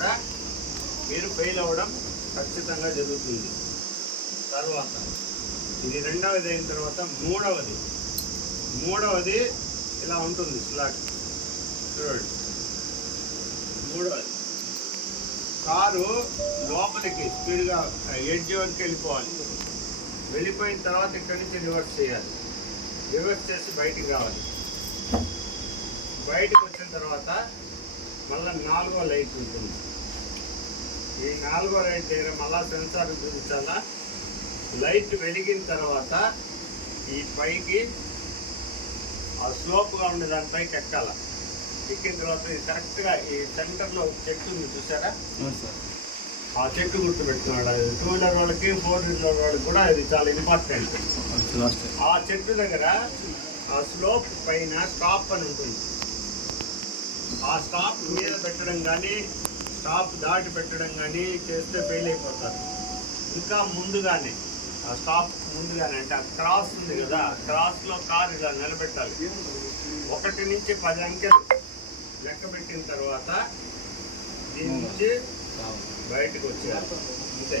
కూడా మీరు ఫెయిల్ అవ్వడం ఖచ్చితంగా జరుగుతుంది. తర్వాత ఇది రెండవది అయిన తర్వాత మూడవది ఇలా ఉంటుంది స్లాట్. చూడండి, మూడవది కారు లోపలికి స్పీడ్గా ఎడ్జ్ వరకు వెళ్ళిపోవాలి. వెళ్ళిపోయిన తర్వాత ఇక్కడి నుంచి రివర్స్ చేయాలి. రివర్స్ చేసి బయటికి రావాలి. బయటకు వచ్చిన తర్వాత మళ్ళీ 4వ లైట్ ఉంటుంది. ఈ 4వ లైట్ దగ్గర మళ్ళీ సెన్సార్ చూపించాలా. లైట్ వెలిగిన తర్వాత ఈ పైకి ఆ స్లోప్గా ఉండే దానిపైకి ఎక్కాల. ఎక్కిన తర్వాత ఇది కరెక్ట్గా ఈ సెంటర్లో చెట్టు ఉంది చూసారా, ఆ చెట్టు గుర్తు పెట్టుకున్నాడు. అది 2 వీలర్ వాళ్ళకి 4 వీలర్ వాళ్ళకి కూడా ఇది చాలా ఇంపార్టెంట్. ఆ చెట్టు దగ్గర ఆ స్లోప్ పైన స్టాప్ అని ఉంటుంది. ఆ స్టాప్ మీద పెట్టడం కానీ స్టాప్ దాటి పెట్టడం కానీ చేస్తే ఫెయిల్ అయిపోతారు. ఇంకా ముందుగానే ఆ స్టాప్ ముందుగానే అంటే ఆ క్రాస్ ఉంది కదా, క్రాస్లో కారు ఇలా నిలబెట్టాలి. 1 నుంచి 10 అంకెలు లెక్క పెట్టిన తర్వాత దీని నుంచి బయటకు వచ్చేయాలి అంతే.